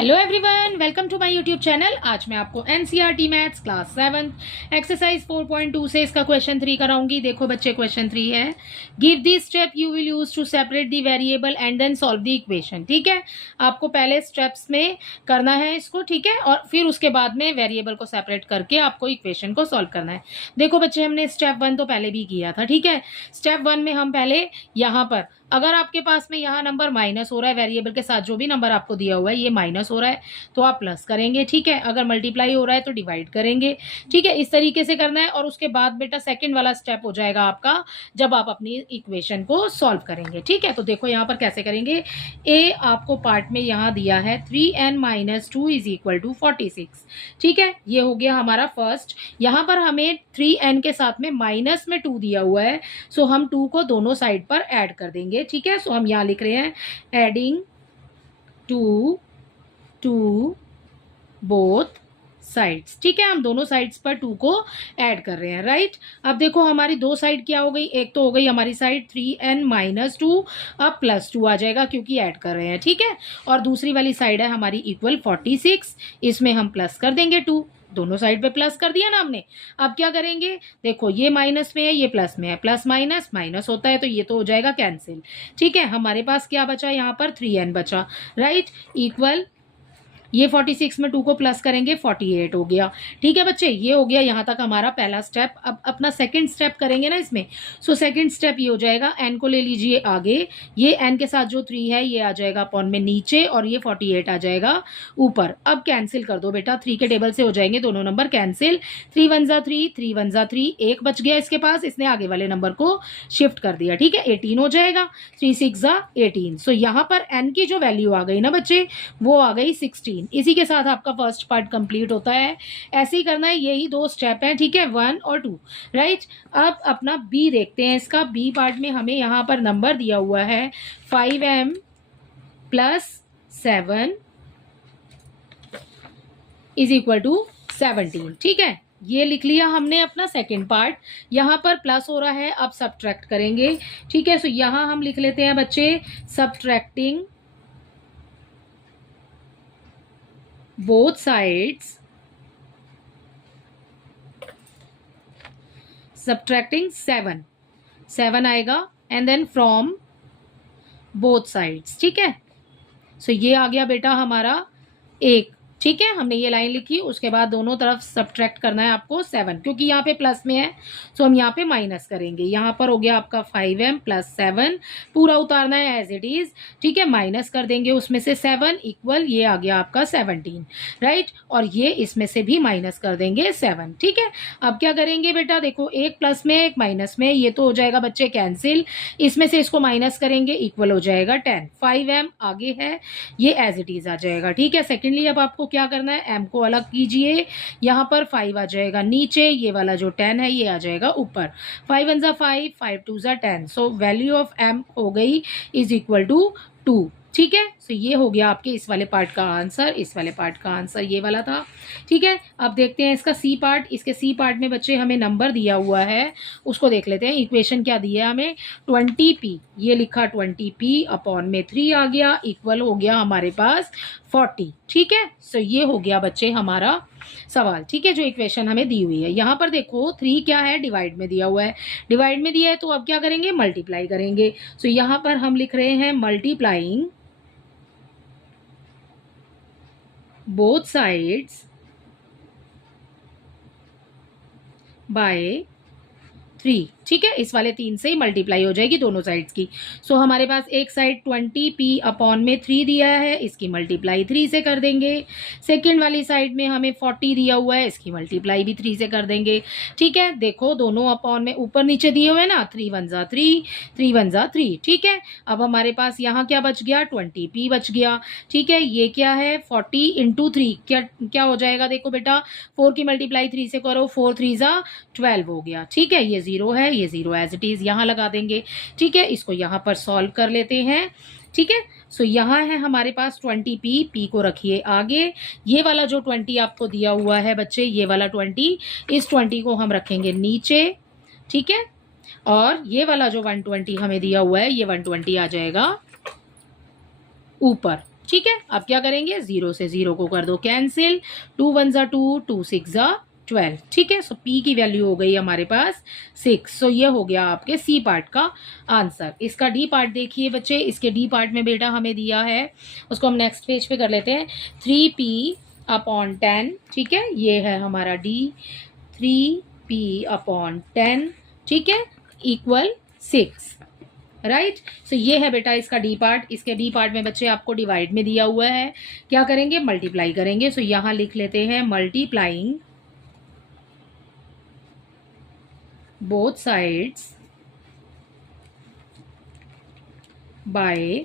Hello everyone, welcome to my YouTube channel. आज मैं आपको एनसीईआरटी मैथ्स क्लास 7 एक्सरसाइज 4.2 से इसका क्वेश्चन 3 कराऊंगी। देखो बच्चे, क्वेश्चन 3 है, give the step you will use to separate the variable and then solve the equation. ठीक है, आपको पहले स्टेप्स में करना है इसको, ठीक है, और फिर उसके बाद में वेरिएबल को सेपरेट करके आपको इक्वेशन को सॉल्व करना है। देखो बच्चे, हमने स्टेप 1 तो पहले भी किया था। ठीक है, स्टेप 1 में हम पहले यहाँ पर, अगर आपके पास में यहाँ नंबर माइनस हो रहा है, वेरिएबल के साथ जो भी नंबर आपको दिया हुआ है ये माइनस हो रहा है तो आप प्लस करेंगे। ठीक है, अगर मल्टीप्लाई हो रहा है तो डिवाइड करेंगे। ठीक है, इस तरीके से करना है। और उसके बाद बेटा सेकंड वाला स्टेप हो जाएगा आपका जब आप अपनी इक्वेशन को सॉल्व करेंगे। ठीक है, तो देखो यहाँ पर कैसे करेंगे। ए आपको पार्ट में यहाँ दिया है 3n-2 = 46। ठीक है, ये हो गया हमारा फर्स्ट। यहाँ पर हमें 3n के साथ में माइनस में 2 दिया हुआ है, सो हम 2 को दोनों साइड पर ऐड कर देंगे। ठीक है, सो हम यहाँ लिख रहे हैं एडिंग 2 टू बोथ साइड्स। ठीक है, हम दोनों साइड्स पर 2 को ऐड कर रहे हैं। राइट, अब देखो हमारी दो साइड क्या हो गई। एक तो हो गई हमारी साइड 3n-2, अब +2 आ जाएगा क्योंकि ऐड कर रहे हैं। ठीक है, और दूसरी वाली साइड है हमारी इक्वल 46, इसमें हम प्लस कर देंगे 2। दोनों साइड पे प्लस कर दिया ना हमने। अब क्या करेंगे, देखो ये माइनस में है, ये प्लस में है, प्लस माइनस माइनस होता है तो ये तो हो जाएगा कैंसिल। ठीक है, हमारे पास क्या बचा यहाँ पर 3n बचा। राइट, इक्वल ये 46 में 2 को प्लस करेंगे 48 हो गया। ठीक है बच्चे, ये हो गया यहाँ तक हमारा पहला स्टेप। अब अपना सेकंड स्टेप करेंगे ना इसमें। सो सेकंड स्टेप ये हो जाएगा, n को ले लीजिए आगे, ये n के साथ जो 3 है ये आ जाएगा अपॉन में नीचे और ये 48 आ जाएगा ऊपर। अब कैंसिल कर दो बेटा, 3 के टेबल से हो जाएंगे दोनों नंबर कैंसिल। 3 1 जा 3, 3 1 जा 3, एक बच गया इसके पास, इसने आगे वाले नंबर को शिफ्ट कर दिया। ठीक है, 18 हो जाएगा, 3 6 जा 18। सो यहाँ पर n की जो वैल्यू आ गई ना बच्चे, वो आ गई 16। इसी के साथ आपका फर्स्ट पार्ट कंप्लीट होता है। ऐसे ही करना है, यही 2 स्टेप हैं। ठीक है, 1 और 2। राइट, अब अपना बी देखते हैं। इसका बी पार्ट में हमें यहाँ पर नंबर दिया हुआ है 5m + 7 = 17। ठीक है, ये लिख लिया हमने अपना सेकेंड पार्ट। यहाँ पर प्लस हो रहा है, अब सब्ट्रैक्ट करेंगे। ठीक है, सो यहाँ हम लिख लेते हैं बच्चे सब्ट्रैक्टिंग both sides, subtracting 7 आएगा and then from both sides. ठीक है, सो ये आ गया बेटा हमारा एक। ठीक है, हमने ये लाइन लिखी, उसके बाद दोनों तरफ सब्ट्रैक्ट करना है आपको 7, क्योंकि यहाँ पे प्लस में है सो हम यहाँ पे माइनस करेंगे। यहाँ पर हो गया आपका 5m + 7, पूरा उतारना है एज इट इज। ठीक है, माइनस कर देंगे उसमें से 7 इक्वल ये आ गया आपका 17। राइट, और ये इसमें से भी माइनस कर देंगे 7। ठीक है, अब क्या करेंगे बेटा, देखो एक प्लस में एक माइनस में, ये तो हो जाएगा बच्चे कैंसिल। इसमें से इसको माइनस करेंगे, इक्वल हो जाएगा 10। 5m आगे है, ये एज इट इज आ जाएगा। ठीक है, सेकेंडली अब आपको क्या करना है, m को अलग कीजिए, यहाँ पर 5 आ जाएगा नीचे, ये वाला जो 10 है ये आ जाएगा ऊपर। 5 1 जा 5, 5 2 जा 10। सो वैल्यू ऑफ m हो गई = 2। ठीक है, सो ये हो गया आपके इस वाले पार्ट का आंसर। इस वाले पार्ट का आंसर ये वाला था। ठीक है, अब देखते हैं इसका सी पार्ट। इसके सी पार्ट में बच्चे हमें नंबर दिया हुआ है, उसको देख लेते हैं। इक्वेशन क्या दी है हमें, 20p, ये लिखा 20p अपॉन में 3 आ गया, इक्वल हो गया हमारे पास 40। ठीक है, सो ये हो गया बच्चे हमारा सवाल। ठीक है, जो इक्वेशन हमें दी हुई है। यहाँ पर देखो 3 क्या है, डिवाइड में दिया हुआ है। डिवाइड में दिया है तो अब क्या करेंगे, मल्टीप्लाई करेंगे। सो यहाँ पर हम लिख रहे हैं मल्टीप्लाइंग both sides by 3। ठीक है, इस वाले 3 से ही मल्टीप्लाई हो जाएगी दोनों साइड्स की। सो हमारे पास एक साइड 20p अपॉन में 3 दिया है, इसकी मल्टीप्लाई 3 से कर देंगे। सेकंड वाली साइड में हमें 40 दिया हुआ है, इसकी मल्टीप्लाई भी 3 से कर देंगे। ठीक है, देखो दोनों अपॉन में ऊपर नीचे दिए हुए ना, 3 1 जा 3, 3 1 जा 3। ठीक है, अब हमारे पास यहाँ क्या बच गया, 20p बच गया। ठीक है, ये क्या है 40 × 3, क्या हो जाएगा, देखो बेटा 4 की मल्टीप्लाई 3 से करो, 4 3 जा 12 हो गया। ठीक है, ये 0 है, ये 0 एज इट इज यहाँ लगा देंगे। ठीक है, इसको यहाँ पर सॉल्व कर लेते हैं। ठीक है, सो यहाँ है हमारे पास 20p, p को रखिए आगे। ये वाला जो 20 आपको दिया हुआ है बच्चे, ये वाला 20, इस 20 को हम रखेंगे नीचे। ठीक है, और ये वाला जो 120 हमें दिया हुआ है, ये 120 आ जाएगा ऊपर। ठीक है, अब क्या करेंगे, 0 से 0 को कर दो कैंसिल, 2 1 जा 2, 2 6 जा 12। ठीक है, सो पी की वैल्यू हो गई हमारे पास 6। सो ये हो गया आपके सी पार्ट का आंसर। इसका डी पार्ट देखिए बच्चे, इसके डी पार्ट में बेटा हमें दिया है, उसको हम नेक्स्ट पेज पे कर लेते हैं, 3p अपॉन 10। ठीक है, ये है हमारा डी, 3p अपॉन 10, ठीक है, इक्वल 6। राइट, सो ये है बेटा इसका डी पार्ट। इसके डी पार्ट में बच्चे आपको डिवाइड में दिया हुआ है, क्या करेंगे, मल्टीप्लाई करेंगे। सो यहां लिख लेते हैं मल्टीप्लाइंग बोथ साइड्स बाय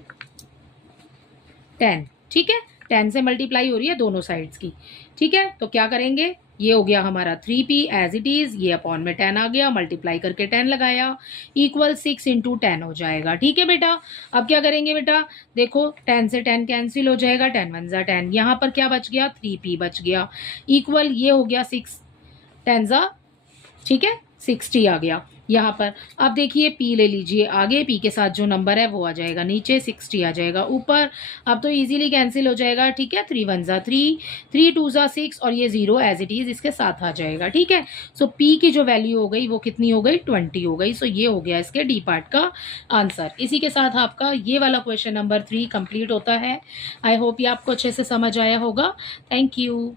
10। ठीक है, 10 से मल्टीप्लाई हो रही है दोनों साइड्स की। ठीक है, तो क्या करेंगे, ये हो गया हमारा 3p एज इट इज, ये अपॉन में 10 आ गया, मल्टीप्लाई करके 10 लगाया, इक्वल 6 इंटू 10 हो जाएगा। ठीक है बेटा, अब क्या करेंगे बेटा, देखो 10 से 10 कैंसिल हो जाएगा, 10 1 जा 10, यहाँ पर क्या बच गया, 3p बच गया, इक्वल ये हो गया 6 10 जा, ठीक है, 60 आ गया यहाँ पर। अब देखिए p ले लीजिए आगे, p के साथ जो नंबर है वो आ जाएगा नीचे, 60 आ जाएगा ऊपर। अब तो इजीली कैंसिल हो जाएगा। ठीक है, 3 1 जा 3, 3 2 जा 6 और ये 0 एज इट इज इसके साथ आ जाएगा। ठीक है, सो p की जो वैल्यू हो गई वो कितनी हो गई, 20 हो गई। सो ये हो गया इसके डी पार्ट का आंसर। इसी के साथ आपका ये वाला क्वेश्चन नंबर 3 कंप्लीट होता है। आई होप ये आपको अच्छे से समझ आया होगा। Thank you.